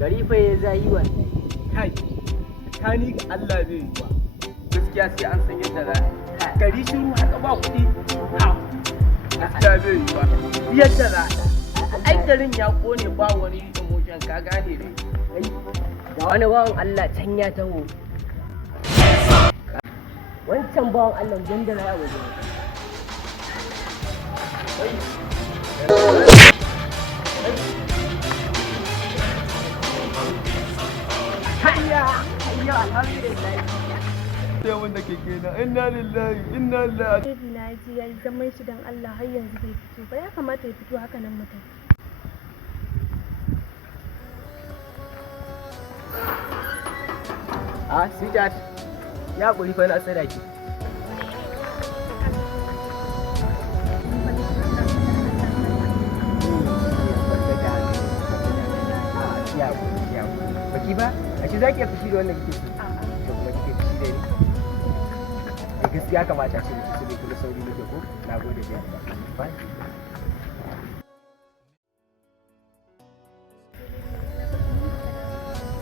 gari fa ya zayi wannan kai kani ga Allah bai yi ba gaskiya sai an san yadda za a gari shiru haka ba kuɗi ha gaskiya bai yi ba yadda za a ai garin ya kone ba wani emotion ka gane ne ga wani bawan Allah can ya taho wancan bawan Allah dandara ya waje hayya alhamdulillah sai wanda ke kenan inna lillahi inna lillahi baby na ji yayi zaman shi dan Allah har yanzu bai fito ba ya kamata ya fito haka nan mutum sweetheart ya kuri fa na sadaki baki ba a shi zaki fushi da wannan kike so kuma kike fushi da ni gaskiya kamata ce da kike kula sauri nake ko nagode da ba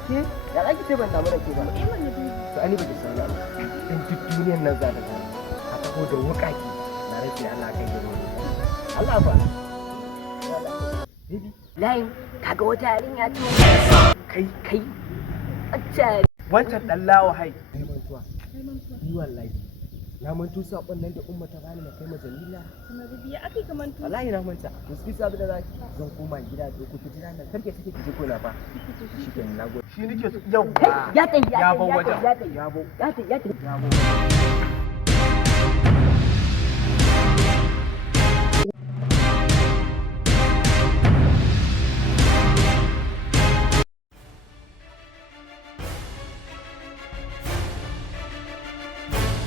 ke ya ake ce ban damu da ke ba to ani ba ki san ba dan duk duniyar nan za ta ga haka ko da wukaki na rage Allah kai da wani Allah fa baby lain kaga wata yarinya ce kai acca wancan dan lawo hai kai mantuwa ni wallahi na mantu sakon nan da umma ta bani na kai majalila kuma bibi ya akai kaman tu wallahi na manta to sai sabu da zaki zan koma gida da ku jira nan karke take kije ko na fa shi ke nagode shi nake so yau ya tai ya bau wajen ya tai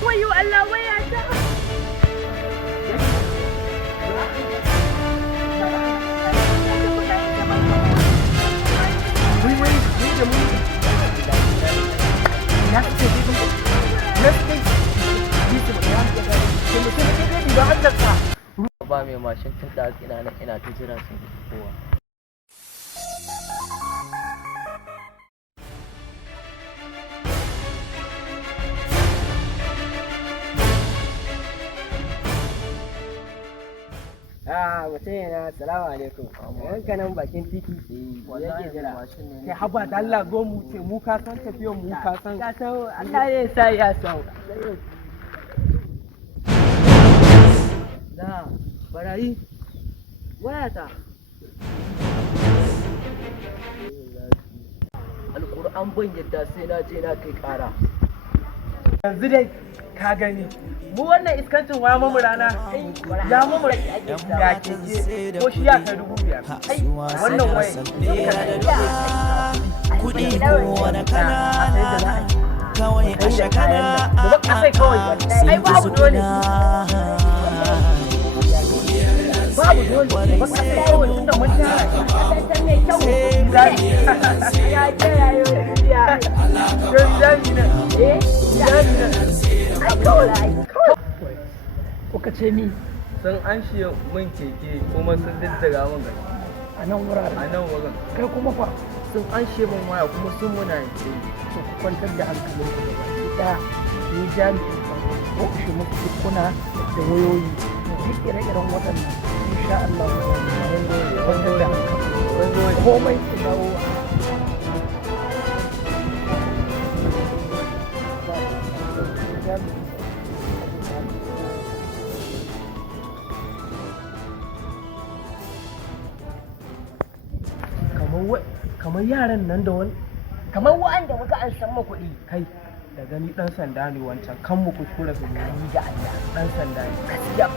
wayo Allah waya ta ba mai mashin tun da ina ta jira sun kowa mutum yana salamu alaikum yanka nan bakin titi yake jira kai haba da Allah zo mu ce mu ka san tafiyar mu ka san Allah ya sa ya sau da barayi wayata alƙur'an ban yadda sai na je na kai ƙara yanzu dai ka gani mu wannan iskancin waya mamu rana ya mamu ya keje ko shi ya kai 5,000 wannan waye kuɗi ko wani kana kawai a shakana ai babu dole babu dole ba ka sai wani tunda mun tara shi ne kyau ya ce yayo ya ko ka ce ni sun an shi mun keke kuma sun diddiga mun gari a nan wurare a nan wurin kai kuma fa sun an shi mun waya kuma sun muna yanke to ku kwantar da hankalin ku da baki daya ni jami'in farko ko shi muku dukkuna da wayoyi duk ire-iren waɗannan insha Allah ku kwantar da hankalin komai ku dawo kamar yaran nan da wani kamar wa'anda muka an san ma kuɗi kai da gani dan sanda ne wancan kan mu kuskure su ne ni ga Allah dan sanda ne gaskiya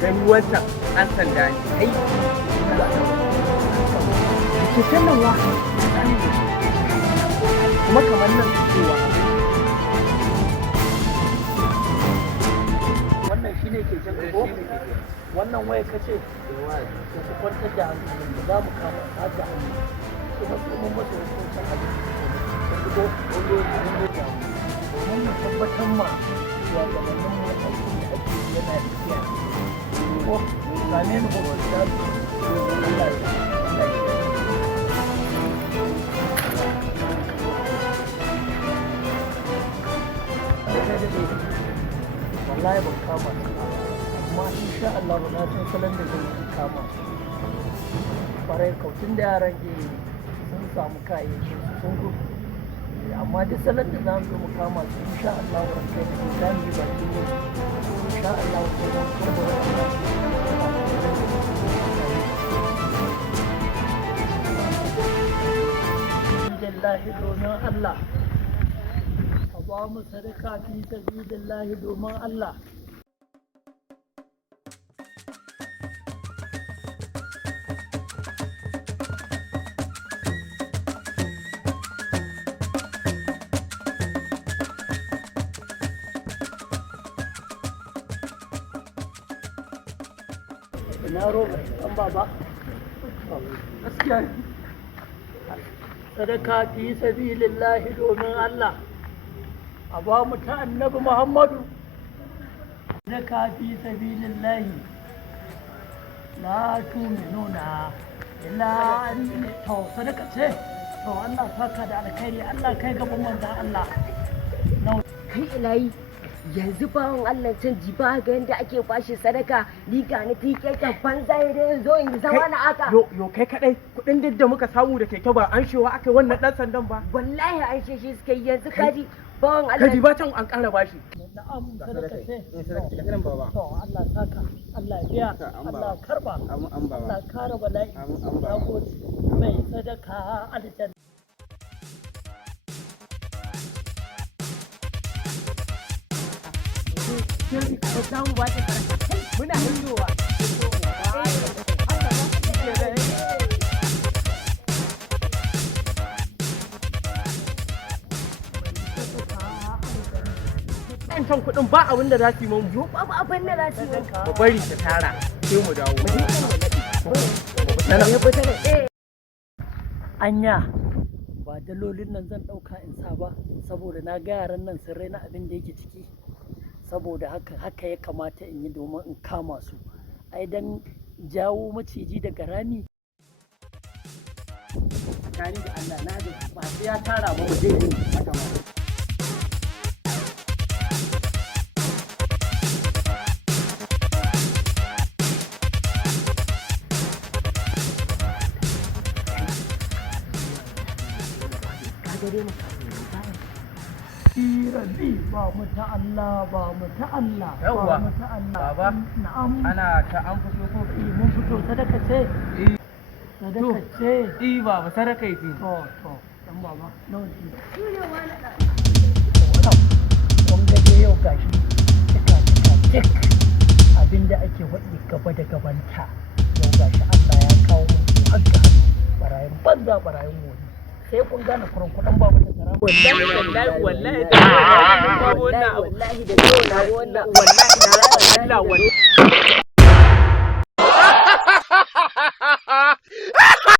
gani wancan dan sanda ne kai ke nan wa kuma kamar nan cewa wannan shine ke jan ko wannan waya kace to ku kwantar da hankalin da za mu kama haja kuma mun masa hukuncin abin da ko wanda ya mun tabbatar ma cewa gabanin mu aikin da ake yana tafiya ko same mu ko da Allah ya wallahi ban kama su ba amma insha Allah ba na san salon da zai kama su kwarai kautun da yaran ke sun samu kayayyaki sun gudu amma duk salon da za mu zo mu kama su insha Allah ran kai da za mu yi bakin yau insha Allah sai mun karɓa wannan lillahi domin Allah ka ba mu sadaka fi sabilillahi domin Allah ina roƙa ɗan baba gaskiya sadaka fi sabilillahi domin Allah a ba mu ta annabi Muhammadu sadaka fi sabilillahi la tu'minuna illa an to sadaka ce to Allah saka da alkhairi Allah kai gaban manzon Allah kai ilahi yanzu bawon Allah can ji ba ga yadda ake bashi sadaka ni ga ni tike ka banza da zo in zama na aka yo kai kadai kudin duk da muka samu da keke ba an shewa aka wannan dan sandan ba wallahi an she shi suka yanzu kaji bawon Allah kaji ba can an ƙara bashi na'am sadaka ce sadaka ce kiran baba to Allah saka Allah biya Allah karba Allah kare bala'i na gode mai sadaka aljanna muna hindowa can kuɗin ba abin da za su yi mamu babu abin da za su yi mu bari ta tara sai mu dawo anya ba dalolin nan zan ɗauka in sa ba saboda na ga yaran nan sun raina abin da yake ciki saboda haka ya kamata in yi domin in kama su ai dan jawo maciji daga rami tsakani da Allah na ga ba sai ya tara ba mu dai haka ma Rabbi ba mu ta Allah ba mu ta Allah ba mu ta Allah baba na'am ana ta an fito ko mun fito sadaka ce sadaka ce baba sadaka yi to dan baba nawa shi kun ga dai yau gashi tik abinda ake faɗi gaba da gabanta yau gashi Allah ya kawo mu har ga hannu barayin banza barayin wani sai kun gane kuran babu da tsara wallahi wallahi da wannan wallahi na Allah wallahi